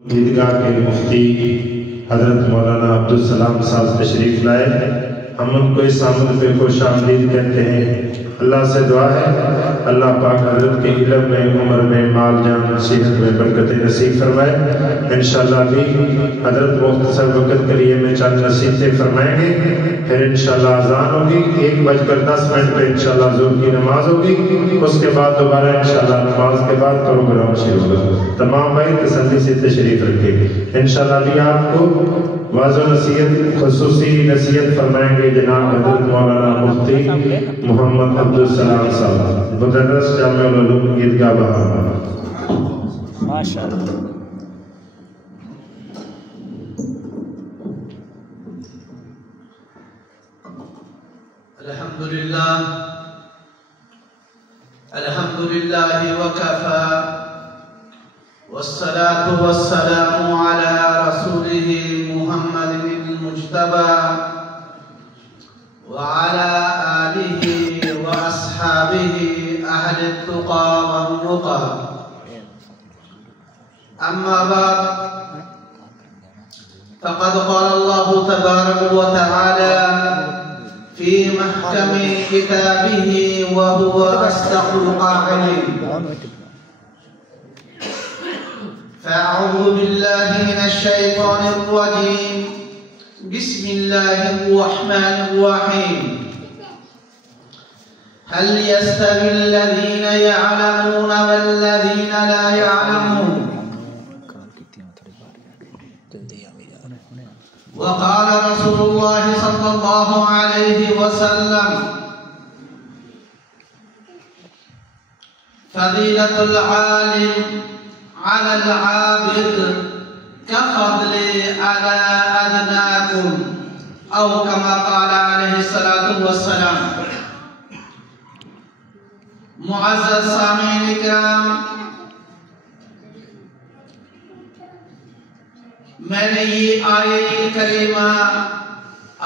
عیدگاہ کے مفتی حضرت مولانا عبدالسلام صاحب تشریف لائے، ہم ان کو اس آمد پہ خوش آمدید کہتے ہیں۔ اللہ سے دعا ہے اللہ پاک حضرت کے علم میں، عمر میں، مال جان صحت میں برکت نصیب فرمائے۔ انشاءاللہ ابھی حضرت مختصر وقت کے لیے میں چند نصیحتیں فرمائیں گے، پھر انشاءاللہ اذان ہوگی، 1:10 پہ انشاءاللہ ظہر کی نماز ہوگی، اس کے بعد دوبارہ انشاءاللہ نماز کے بعد پروگرام شروع ہوگا۔ تمام بھائی تسلی سے تشریف رکھیں۔ انشاءاللہ ابھی آپ کو واعظ و نصیحت خصوصی نصیحت فرمائیں گے جناب حضرت مولانا مفتی محمد عبدالسلام صاحب، مدرس جامع العلوم عیدگاہ بہار۔ ماشاءاللہ۔ الحمدللہ وکفا والصلاة والسلام على رسوله محمد المجتبى وعلى آله وأصحابه أهل التقى والنقى، أما بعد فقد قال الله تبارك وتعالى في محكم كتابه وهو أصدق القائلين، فأعوذ بالله من الشيطان الرجيم، بسم الله الرحمن الرحيم، هل يستوي الذين يعلمون والذين لا يعلمون؟ وقال رسول الله صلى الله عليه وسلم، فضيلة العالم على العابد كفضل على أدناكم، أو كما قال عليه الصلاة والسلام۔ معزز سامعین کرام، میں نے یہ آیت کریمہ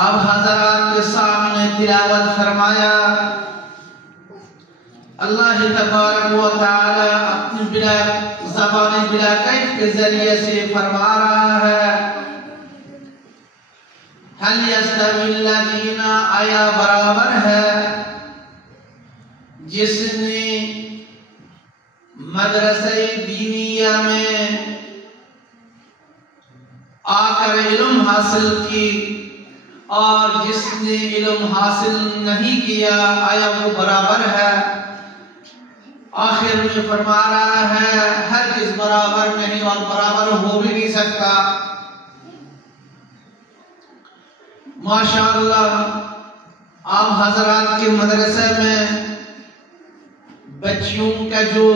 آپ حضرات کے سامنے تلاوت فرمایا۔ اللہ تبارک و تعالی اپنی بلا زبان بلا کیف کے ذریعے سے فرما رہا ہے، هل يستوي الذين، آیا برابر ہے جس نے مدرسہ دینیہ میں آ کر علم حاصل کی اور جس نے علم حاصل نہیں کیا، آیا وہ برابر ہے؟ آخر میں فرما رہا ہے ہرگز برابر نہیں اور برابر ہو بھی نہیں سکتا۔ ماشاءاللہ آپ حضرات کے مدرسے میں بچیوں کا جو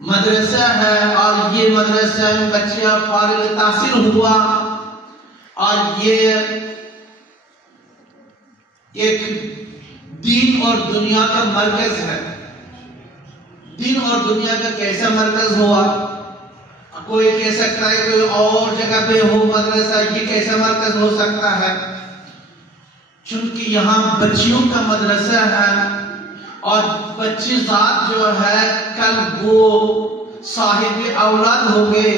مدرسہ ہے اور یہ مدرسہ میں بچیاں فارغ تحصیل ہوا اور یہ ایک دین اور دنیا کا مرکز ہے۔ دین اور دنیا کا کیسا مرکز ہوا؟ کوئی کہہ سکتا ہے کوئی اور جگہ پہ ہو مدرسہ، یہ کیسا مرکز ہو سکتا ہے؟ چونکہ یہاں بچیوں کا مدرسہ ہے اور بچی ذات جو ہے کل وہ صاحب اولاد ہوگے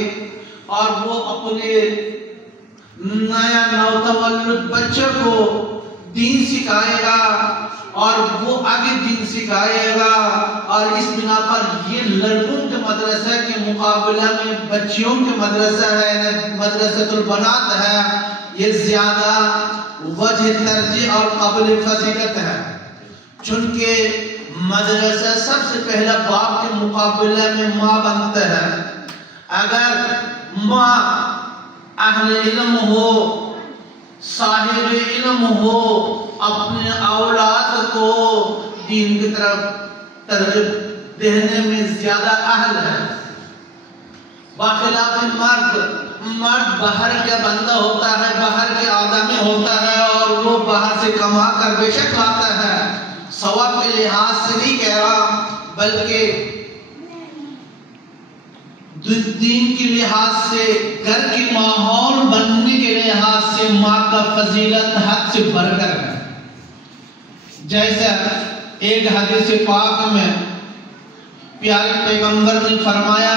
اور وہ اپنے نیا نوتولد بچے کو دین سکھائے گا اور وہ آگے دین سکھائے گا، اور اس بنا پر یہ لڑکوں کے مدرسہ کے مقابلہ میں بچیوں کے مدرسہ ہے، مدرسۃ البنات ہے، یہ زیادہ وجہ ترجیح اور قابل فضیلت ہے۔ چونکہ مدرسہ سب سے پہلا باپ کے مقابلے میں ماں بنتا ہے۔ اگر ماں اہل علم ہو، صاحب علم ہو، اپنے اولاد کو دین کی طرف ترغیب دینے میں زیادہ اہل ہے، بخلاف مرد باہر کا بندہ ہوتا ہے، باہر کے آدمی ہوتا ہے اور وہ باہر سے کما کر بے شک لاتا ہے، ثواب کے لحاظ سے نہیں کہہ رہا بلکہ دین کی لحاظ سے، گھر کی ماحول بننے کے لحاظ سے ماں کا فضیلت حد سے بڑھ کر ہے۔ جیسا ایک حدیث پاک میں پیارے پیغمبر نے فرمایا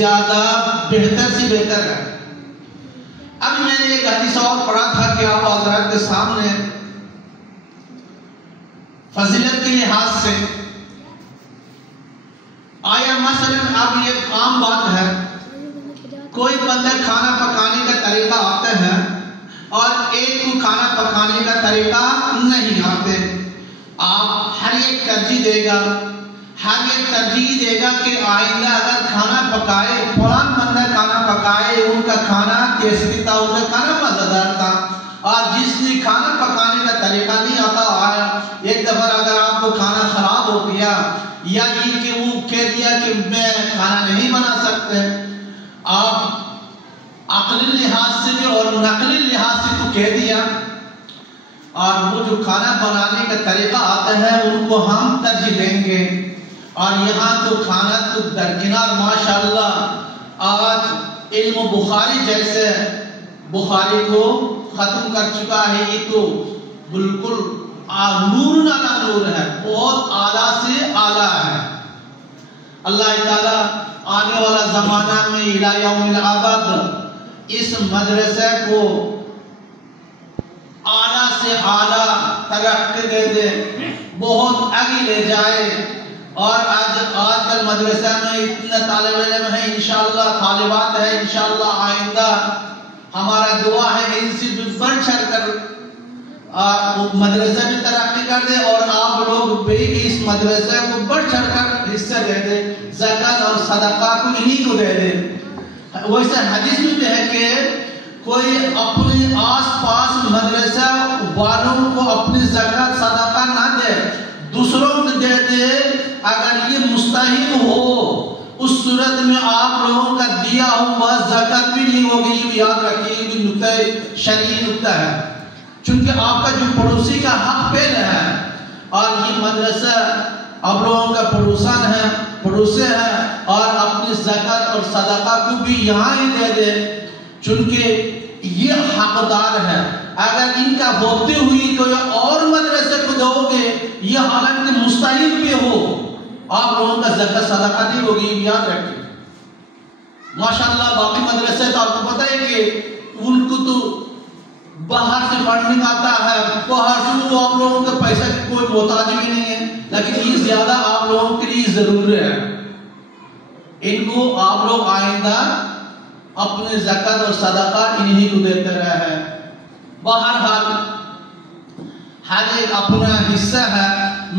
زیادہ بہتر سے بہتر ہے۔ اب میں نے ایک حدیث اور پڑھا تھا کہ آپ حضرات کے سامنے فضیلت کے لحاظ سے آیا مثلا اب یہ عام بات ہے، کوئی بندہ کھانا پکانے کا طریقہ آتا ہے اور ایک کو کھانا پکانے کا طریقہ نہیں آتے، آپ ہر ایک ترجیح دے گا، ہر ایک ترجیح دے گا کہ آئندہ اگر کھانا پکائے، فلاں بندہ کھانا پکائے، ان کا کھانا ٹیسٹی تھا، ان کا کھانا مزیدار تھا، اور جس نے کھانا پکانے کا طریقہ نہیں آتا آیا، ایک دفعہ اگر آپ کو کھانا خراب ہو گیا یا یہ کہ وہ کہہ دیا کہ میں کھانا نہیں بنا سکتے، آپ عقلی لحاظ سے بھی اور نقلی لحاظ سے تو کہہ دیا، اور وہ جو کھانا بنانے کا طریقہ آتا ہے ان کو ہم ترجیح دیں گے۔ اور یہاں تو کھانا تو درکنار ماشاءاللہ آج علم بخاری جیسے بخاری کو ختم کر چکا ہے، یہ تو بالکل نور نالا نور ہے، بہت اعلیٰ سے اعلیٰ ہے۔ اللہ تعالیٰ آنے والا زمانہ میں الہ یوم الابد اس مدرسے کو اعلیٰ سے اعلیٰ ترقی دے دے، بہت آگے لے جائے، اور آج کل مدرسہ میں اتنا طالب علم ہے، انشاءاللہ طالبات ہے، انشاءاللہ آئندہ ہمارا دعا ہے ان سے بھی بڑھ چڑھ کر مدرسہ بھی ترقی کر دے، اور آپ لوگ بھی اس مدرسے کو بڑھ چڑھ کر حصہ دے دے، زکوٰۃ اور صدقہ کو انہی کو دے دے۔ ویسے حدیث میں بھی ہے کہ کوئی اپنے آس پاس مدرسہ والوں کو اپنی زکوٰۃ صدقہ نہ دے، دوسروں کو دے دے، اگر یہ مستحق ہو اس صورت میں آپ لوگوں کا دیا ہوا زکوٰۃ بھی نہیں ہوگی۔ یہ یاد رکھیے، یہ نکتہ شرعی نکتہ ہے، چونکہ آپ کا جو پڑوسی کا حق پہلے ہے، اور یہ مدرسہ آپ لوگوں کا پڑوسی ہے، اور اپنی زکوٰۃ اور صدقہ کو بھی یہاں ہی دے دے، چونکہ یہ حقدار ہے۔ اگر ان کا ہوتے ہوئی کوئی اور مدرسے کو دو گے، یہ حالانکہ مستحق بھی ہو، آپ لوگوں کا زکوٰۃ صدقہ نہیں ہوگی، یہ یاد رکھیں۔ ماشاءاللہ باقی مدرسے تو آپ کو پتہ ہے کہ ان کو تو باہر سے فنڈنگ آتا ہے، باہر سے وہ آپ لوگوں کے پیسے کی کوئی محتاج بھی نہیں ہے، لیکن یہ زیادہ آپ لوگوں کے لیے ضروری ہے۔ ان کو آپ لوگ آئندہ اپنے زکوٰۃ اور صدقہ انہی کو دیتے رہے۔ بہرحال ہر ایک اپنا حصہ ہے،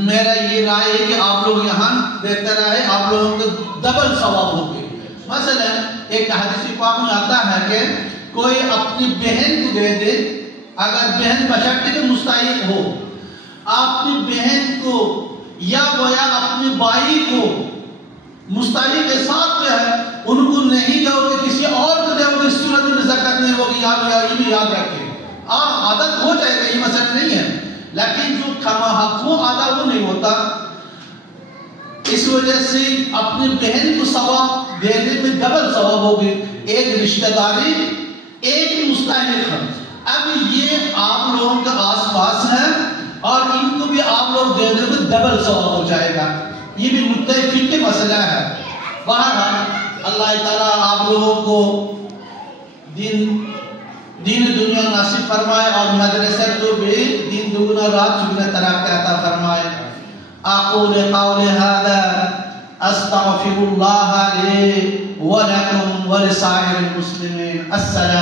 میرا یہ رائے ہے کہ آپ لوگ یہاں دیتے رہے، آپ لوگوں کو ڈبل ثواب ہوگی۔ مثلا ایک حدیث پاک میں آتا ہے کہ کوئی اپنی بہن کو دے دے، اگر بہن بشرطے کے مستحق ہو، اپنی بہن کو یا گویا اپنی بھائی کو مستحق کے ساتھ جو ہے ان کو نہیں دو گے، کسی اور کو دو گے، اس صورت میں زکوٰۃ نہیں ہوگی۔ یہ بھی یاد رکھیں، عادت ہو جائے گا، یہ مسئلہ نہیں ہے، لیکن جو کما حق وہ آدھا وہ نہیں ہوتا۔ اس وجہ سے اپنی بہن کو ثواب دینے میں ڈبل ثواب ہوگی، ایک رشتہ داری، ایک مستحق ہے۔ اب یہ آپ لوگوں کا آس پاس ہے، اور ان کو بھی آپ لوگ دے دیں تو ڈبل ثواب ہو جائے گا، یہ بھی متفق کے مسئلہ ہے۔ بہرحال اللہ تعالیٰ آپ لوگوں کو دین دنیا نصیب فرمائے، اور مدرسے کو بھی دین دگنا رات چگنا ترقی عطا فرمائے۔ اقول قول هذا استغفر الله لي ولكم ولسائر المسلمين۔ السلام